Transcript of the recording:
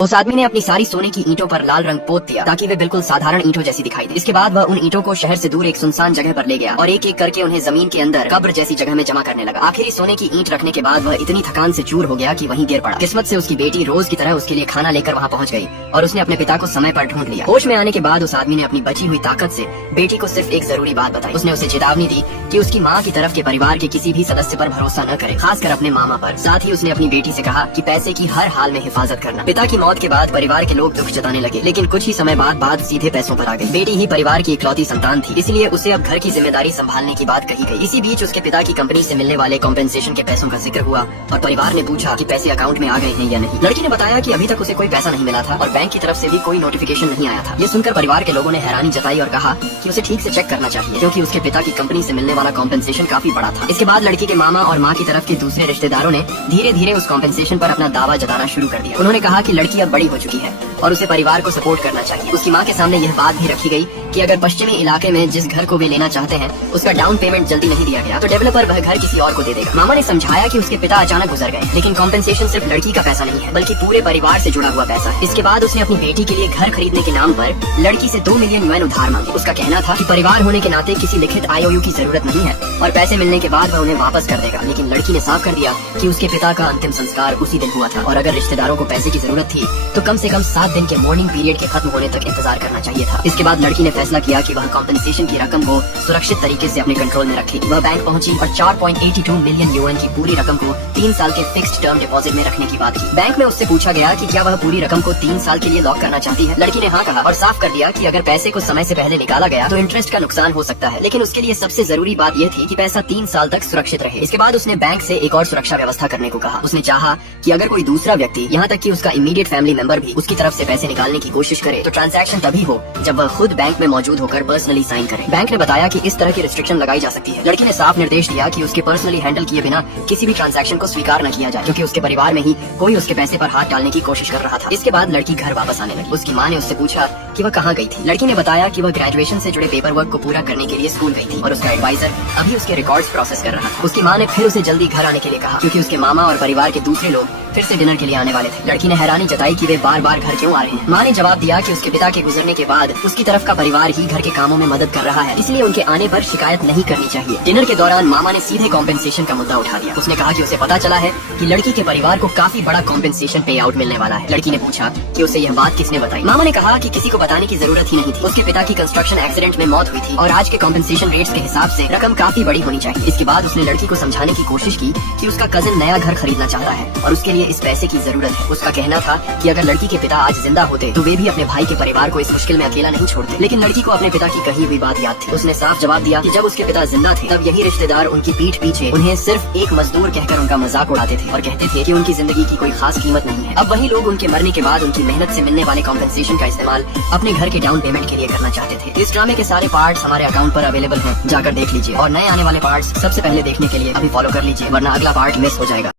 उस आदमी ने अपनी सारी सोने की ईंटों पर लाल रंग पोत दिया ताकि वे बिल्कुल साधारण ईंटों जैसी दिखाई दे। इसके बाद वह उन ईंटों को शहर से दूर एक सुनसान जगह पर ले गया और एक एक करके उन्हें जमीन के अंदर कब्र जैसी जगह में जमा करने लगा। आखिरी सोने की ईंट रखने के बाद वह इतनी थकान से चूर हो गया कि वहीं गिर पड़ा। किस्मत से उसकी बेटी रोज की तरह उसके लिए खाना लेकर वहाँ पहुँच गई और उसने अपने पिता को समय पर ढूंढ लिया। होश में आने के बाद उस आदमी ने अपनी बची हुई ताकत से बेटी को सिर्फ एक जरूरी बात बताई। उसने उसे चेतावनी दी कि उसकी माँ की तरफ के परिवार के किसी भी सदस्य पर भरोसा न करे, खासकर अपने मामा पर। साथ ही उसने अपनी बेटी से कहा कि पैसे की हर हाल में हिफाजत करना। पिता की मौत के बाद परिवार के लोग दुख जताने लगे, लेकिन कुछ ही समय बाद बात सीधे पैसों पर आ गई। बेटी ही परिवार की इकलौती संतान थी, इसलिए उसे अब घर की जिम्मेदारी संभालने की बात कही गई। इसी बीच उसके पिता की कंपनी से मिलने वाले कॉम्पेंसेशन के पैसों का जिक्र हुआ और परिवार ने पूछा कि पैसे अकाउंट में आ गए हैं या नहीं। लड़की ने बताया कि अभी तक उसे कोई पैसा नहीं मिला था और बैंक की तरफ से भी कोई नोटिफिकेशन नहीं आया था। ये सुनकर परिवार के लोगों ने हैरानी जताई और कहा कि उसे ठीक से चेक करना चाहिए, क्योंकि उसके पिता की कंपनी से मिलने वाला कॉम्पेंसेशन काफी बड़ा था। इसके बाद लड़की के मामा और माँ की तरफ के दूसरे रिश्तेदारों ने धीरे धीरे उस कॉम्पेंसेशन पर अपना दावा जताना शुरू कर दिया। उन्होंने कहा कि लड़की अब बड़ी हो चुकी है और उसे परिवार को सपोर्ट करना चाहिए। उसकी माँ के सामने यह बात भी रखी गई कि अगर पश्चिमी इलाके में जिस घर को वे लेना चाहते हैं उसका डाउन पेमेंट जल्दी नहीं दिया गया तो डेवलपर वह घर किसी और को दे देगा। मामा ने समझाया कि उसके पिता अचानक गुजर गए, लेकिन कॉम्पेंसेशन सिर्फ लड़की का पैसा नहीं है बल्कि पूरे परिवार से जुड़ा हुआ पैसा है। इसके बाद उसने अपनी बेटी के लिए घर खरीदने के नाम पर लड़की से 2 मिलियन युएन उधार मांगे। उसका कहना था कि परिवार होने के नाते किसी लिखित IOU की जरूरत नहीं है और पैसे मिलने के बाद वह उन्हें वापस कर देगा। लेकिन लड़की ने साफ कर दिया कि उसके पिता का अंतिम संस्कार उसी दिन हुआ था और अगर रिश्तेदारों को पैसे की जरूरत थी तो कम से कम 7 दिन के मोर्निंग पीरियड के खत्म होने तक इंतजार करना चाहिए था। इसके बाद लड़की ने फैसला किया कि वह कॉम्पेंसेशन की रकम को सुरक्षित तरीके से अपने कंट्रोल में रखेगी। वह बैंक पहुंची और 4.82 मिलियन युएन की पूरी रकम को 3 साल के फिक्स्ड टर्म डिपॉजिट में रखने की बात की। बैंक में उससे पूछा गया कि क्या वह पूरी रकम को 3 साल के लिए लॉक करना चाहती है। लड़की ने हाँ कहा और साफ कर दिया कि अगर पैसे को समय से पहले निकाला गया तो इंटरेस्ट का नुकसान हो सकता है, लेकिन उसके लिए सबसे जरूरी बात यह थी कि पैसा 3 साल तक सुरक्षित रहे। इसके बाद उसने बैंक से एक और सुरक्षा व्यवस्था करने को कहा। उसने चाहा कि अगर कोई दूसरा व्यक्ति, यहाँ तक कि उसका इमीडिएट फैमिली मेंबर भी उसकी तरफ से पैसे निकालने की कोशिश करे तो ट्रांजैक्शन तभी हो जब वह खुद बैंक में मौजूद होकर पर्सनली साइन करे। बैंक ने बताया कि इस तरह की रिस्ट्रिक्शन लगाई जा सकती है। लड़की ने साफ निर्देश दिया कि उसके पर्सनली हैंडल किए बिना किसी भी ट्रांजैक्शन को स्वीकार न किया जाए, क्योंकि उसके परिवार में ही कोई उसके पैसे पर हाथ डालने की कोशिश कर रहा था। इसके बाद लड़की घर वापस आने लगी। उसकी माँ ने उससे पूछा कि वह कहाँ गई थी। लड़की ने बताया कि वह ग्रेजुएशन से जुड़े पेपर वर्क को पूरा करने के लिए स्कूल गई थी और उसका एडवाइजर अभी उसके रिकॉर्ड्स प्रोसेस कर रहा था। उसकी माँ ने फिर उसे जल्दी घर आने के लिए कहा, क्योंकि उसके मामा और परिवार के दूसरे लोग फिर से डिनर के लिए आने वाले थे। लड़की ने हैरानी जताई कि वे बार बार घर क्यों आ रहे हैं। माँ ने जवाब दिया कि उसके पिता के गुजरने के बाद उसकी तरफ का परिवार ही घर के कामों में मदद कर रहा है, इसलिए उनके आने पर शिकायत नहीं करनी चाहिए। डिनर के दौरान मामा ने सीधे कॉम्पेंसेशन का मुद्दा उठा दिया। उसने कहा कि उसे पता चला है कि लड़की के परिवार को काफी बड़ा कॉम्पेंसेशन पे आउट मिलने वाला है। लड़की ने पूछा कि उसे यह बात किसने बताई। मामा ने कहा कि किसी को बताने की जरूरत ही नहीं थी। उसके पिता की कंस्ट्रक्शन एक्सीडेंट में मौत हुई थी और आज के कॉम्पेंसेशन रेट्स के हिसाब से रकम काफी बड़ी होनी चाहिए। इसके बाद उसने लड़की को समझाने की कोशिश की कि उसका कजिन नया घर खरीदना चाहता है और उसके लिए इस पैसे की जरूरत है। उसका कहना था कि अगर लड़की के पिता आज जिंदा होते तो वे भी अपने भाई के परिवार को इस मुश्किल में अकेला नहीं छोड़ते। लेकिन लड़की को अपने पिता की कही हुई बात याद थी। उसने साफ जवाब दिया कि जब उसके पिता जिंदा थे तब यही रिश्तेदार उनकी पीठ पीछे उन्हें सिर्फ एक मजदूर कहकर उनका मजाक उड़ाते थे और कहते थे कि उनकी जिंदगी की कोई खास कीमत नहीं है। अब वही लोग उनके मरने के बाद उनकी मेहनत से मिलने वाले कॉम्पेंसेशन का इस्तेमाल अपने घर के डाउन पेमेंट के लिए करना चाहते थे। इस ड्रामे के सारे पार्ट्स हमारे अकाउंट पर अवेलेबल हैं, जाकर देख लीजिए और नए आने वाले पार्ट्स सबसे पहले देखने के लिए अभी फॉलो कर लीजिए, वरना अगला पार्ट मिस हो जाएगा।